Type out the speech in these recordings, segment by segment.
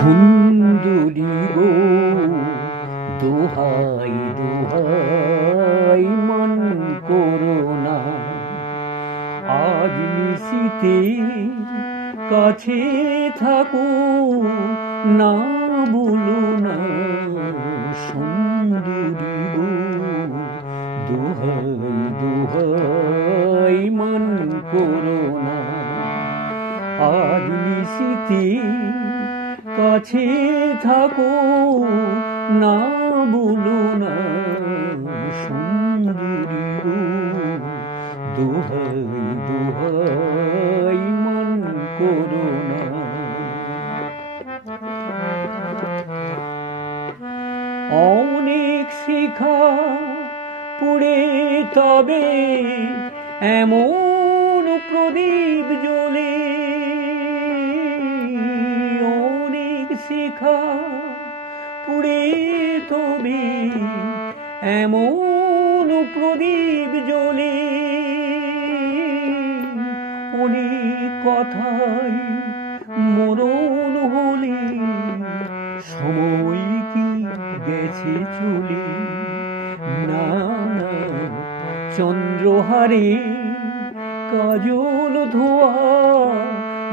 সুন্দরী গো দোহাই দোহাই মন করো না, আজ নিশিতে কাছে থাকো না, বলো না সুন্দরী গো দোহাই দোহাই মন করো না, আজ নিশিতে কাছে থাকো না, বলো না সুন্দরী গো দোহাই দোহাই মন করো না। অনেক শিখা পুড়ে তবে এমন প্রদীপ জ্বলে, অনেক শিখা পুড়ে তবে এমন প্রদীপ জ্বলে, অনেক কথাই মরণ হলে সময় কি গেছে চলে, না না চন্দ্রহারে কাজল ধোয়া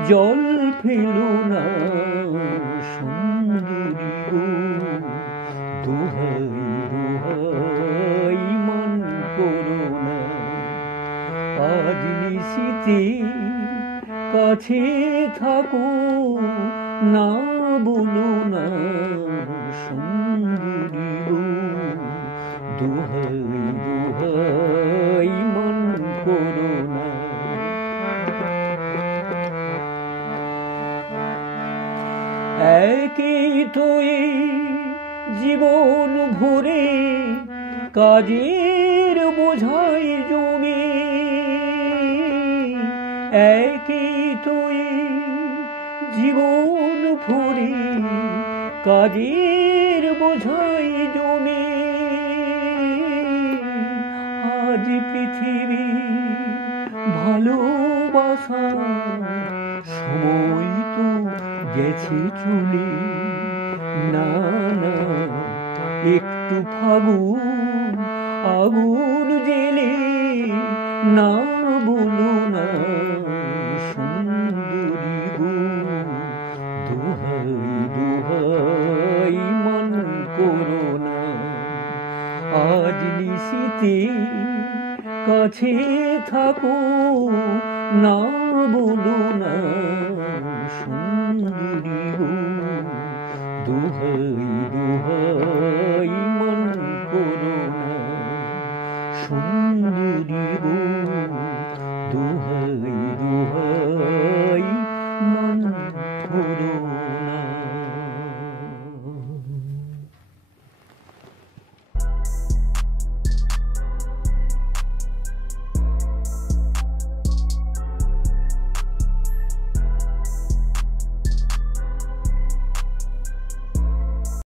জল ফেলো না, সুন্দরী গো দোহাই দোহাই মন করো না, আজ নিশিতে কাছে থাকো না, বলো না সুন্দরী গো দোহাই দোহাই মন করো না। একই তো এই জীবন ভরে কাজের বোঝাই জমে, একই তো এই জীবন ভরে কাজের বোঝাই জমে, আজ পৃথিবী ভালোবাসা সময় তো গেছে চলে, না না একটু ফাগুন আগুন জেলে না, বলো না সুন্দরী গো দোহাই দোহাই মন করো না, আজ নিশিতে কাছে থাকো না, বলো না